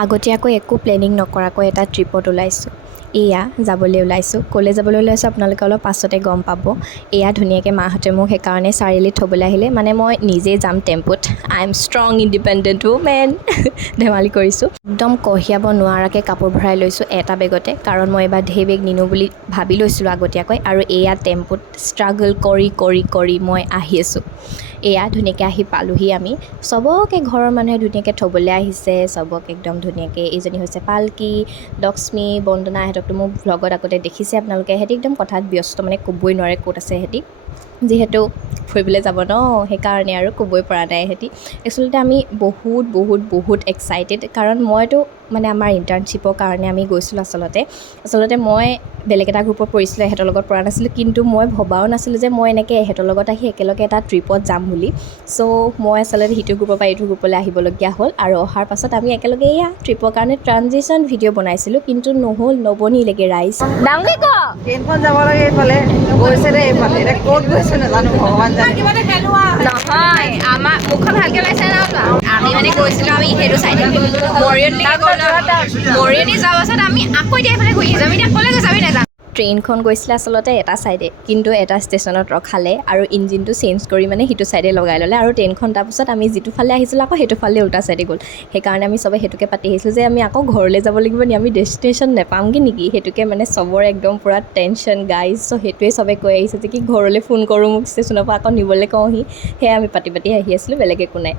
আগতীয়াকৈ একো প্লেনিং নকৰাকৈ এটা ট্ৰিপত ওলাইছোঁ। এয়া যাবলৈ ওলাইছোঁ। ক'লৈ যাবলৈ ওলাইছোঁ আপোনালোকে অলপ পাছতে গম পাব। এয়া ধুনীয়াকৈ মাহঁতে মোক সেইকাৰণে চাৰিআলিত থ'বলৈ আহিলে। মানে মই নিজেই যাম টেম্পুত। I am strong independent women. ধেমালি কৰিছোঁ। একদম কঢ়িয়াব নোৱাৰাকৈ কাপোৰ ভৰাই লৈছোঁ এটা বেগতে, কাৰণ মই এইবাৰ ঢেৰ বেগ নিনো বুলি ভাবি লৈছিলোঁ আগতীয়াকৈ। আৰু এয়া টেম্পুত ষ্ট্ৰাগল কৰি কৰি কৰি মই আহি আছোঁ। এয়া ধুনীয়াকৈ আহি পালোহি আমি। চবকে ঘৰৰ মানুহে ধুনীয়াকৈ থ'বলৈ আহিছে, চবক একদম ধুনীয়াকৈ। এইজনী হৈছে পালকি, লক্ষ্মী, বন্দনা। সিহঁতকতো মোৰ ভ্লগত আগতে দেখিছে আপোনালোকে। সিহঁতি একদম কথাত ব্যস্ত, মানে ক'বই নোৱাৰে ক'ত আছে সিহঁতি, যিহেতু ফুৰিবলৈ যাব ন, সেইকাৰণে আৰু ক'বই পৰা নাই সিহঁতি। একচুৱেলিতে আমি বহুত এক্সাইটেড, কাৰণ মইতো মানে আমাৰ ইণ্টাৰ্ণশ্বিপৰ কাৰণে আমি গৈছিলোঁ। আচলতে মই বেলেগ এটা গ্ৰুপত পৰিছিলোঁ, এহেঁতৰ লগত পৰা নাছিলোঁ। কিন্তু মই ভবাও নাছিলোঁ যে মই এনেকৈ এহেঁতৰ লগত আহি একেলগে এটা ট্ৰিপত যাম বুলি। চ' মই আচলতে সিটো গ্ৰুপৰ পৰা এইটো গ্ৰুপলৈ আহিবলগীয়া হ'ল। আৰু অহাৰ পাছত আমি একেলগে এয়া ট্ৰিপৰ কাৰণে ট্ৰানজিশ্যন ভিডিঅ' বনাইছিলোঁ, কিন্তু নবনিলেগৈ ৰাইজ। ডাঙৰকৈ ক। ট্ৰেইনখন যাব লাগে এইফালে, গৈছে দে এইফালে। এতিয়া ক'ত গৈছে নাজানো, ভগৱান জানে। নহয়, আমাৰ মুখখন ভালকৈ ওলাইছে ন। আমি মানে গৈছিলোঁ, আমি সেইটো চাইডে মৰিয়নি যোৱাৰ পাছত আমি আকৌ এতিয়া এইফালে ঘূৰি আহিছোঁ। আমি এতিয়া ক'লৈ গৈছোঁ আমি নাজানো। ট্ৰেইনখন গৈছিলে আচলতে এটা ছাইডে, কিন্তু এটা ষ্টেচনত ৰখালে আৰু ইঞ্জিনটো চেঞ্জ কৰি মানে সিটো ছাইডে লগাই ল'লে। আৰু ট্ৰেইনখন তাৰপিছত আমি যিটো ফালে আহিছিলোঁ আকৌ সেইটো ফালে উল্টা ছাইডে গ'ল। সেইকাৰণে আমি চবে সেইটোকে পাতি আহিছিলোঁ যে আমি আকৌ ঘৰলৈ যাব লাগিব নি, আমি ডেষ্টিনেশ্যন নাপামগৈ নেকি। সেইটোকে মানে চবৰে একদম পূৰা টেনশ্যন গাইজ। চ' সেইটোৱে চবে কৈ আহিছে যে কি ঘৰলৈ ফোন কৰোঁ, মোক ষ্টেচনৰ পৰা আকৌ নিবলৈ কওঁহি। সেয়া আমি পাতি আহি আছিলোঁ, বেলেগ একো নাই।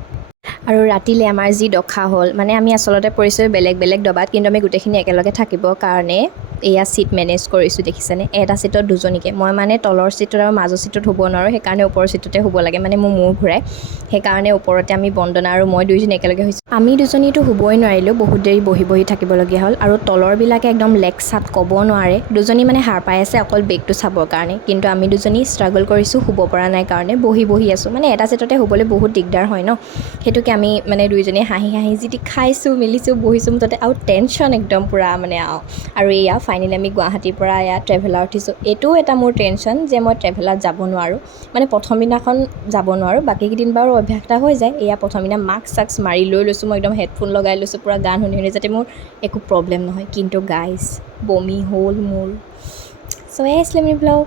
আৰু ৰাতিলৈ আমাৰ যি দখা হ'ল, মানে আমি আচলতে পৰিছোঁ বেলেগ দবাত, কিন্তু আমি গোটেইখিনি একেলগে থাকিবৰ কাৰণে এয়া ছিট মেনেজ কৰিছোঁ, দেখিছেনে। এটা ছিটত দুজনীকৈ। মই মানে তলৰ ছিটত আৰু মাজৰ ছিটত শুব নোৱাৰোঁ, সেইকাৰণে ওপৰৰ ছিটতে শুব লাগে, মানে মোৰ মূৰ ঘূৰাই। সেইকাৰণে ওপৰতে আমি বন্দনা আৰু মই দুইজনী একেলগে হৈছোঁ। আমি দুজনীতো শুবই নোৱাৰিলোঁ, বহুত দেৰি বহি থাকিবলগীয়া হ'ল। আৰু তলৰবিলাকে একদম লেগ চাট ক'ব নোৱাৰে। দুজনী মানে সাৰ পাই আছে অকল বেগটো চাবৰ কাৰণে, কিন্তু আমি দুজনী ষ্ট্ৰাগল কৰিছোঁ শুব পৰা নাই কাৰণে বহি আছোঁ। মানে এটা ছিটতে শুবলৈ বহুত দিগদাৰ হয় ন, সেইটোকে আমি মানে দুইজনীয়ে হাঁহি যি টি খাইছোঁ মেলিছোঁ, বহিছোঁ মুঠতে। আৰু টেনশ্যন একদম পূৰা মানে আৰু এয়া ফাইনেলি আমি গুৱাহাটীৰ পৰা এয়া ট্ৰেভেলাৰ উঠিছোঁ। এইটোও এটা মোৰ টেনশ্যন যে মই ট্ৰেভেলাৰত যাব নোৱাৰোঁ, মানে প্ৰথম দিনাখন যাব নোৱাৰোঁ, বাকীকেইদিন বাৰু অভ্যাস এটা হৈ যায়। এয়া প্ৰথম দিনা মাস্ক মাৰি লৈছোঁ মই, একদম হেডফোন লগাই লৈছোঁ, পূৰা গান শুনি যাতে মোৰ একো প্ৰব্লেম নহয়। কিন্তু গাইজ বমি হ'ল মোৰ। চ' এয়া আছিলে মোৰ ব্লগ।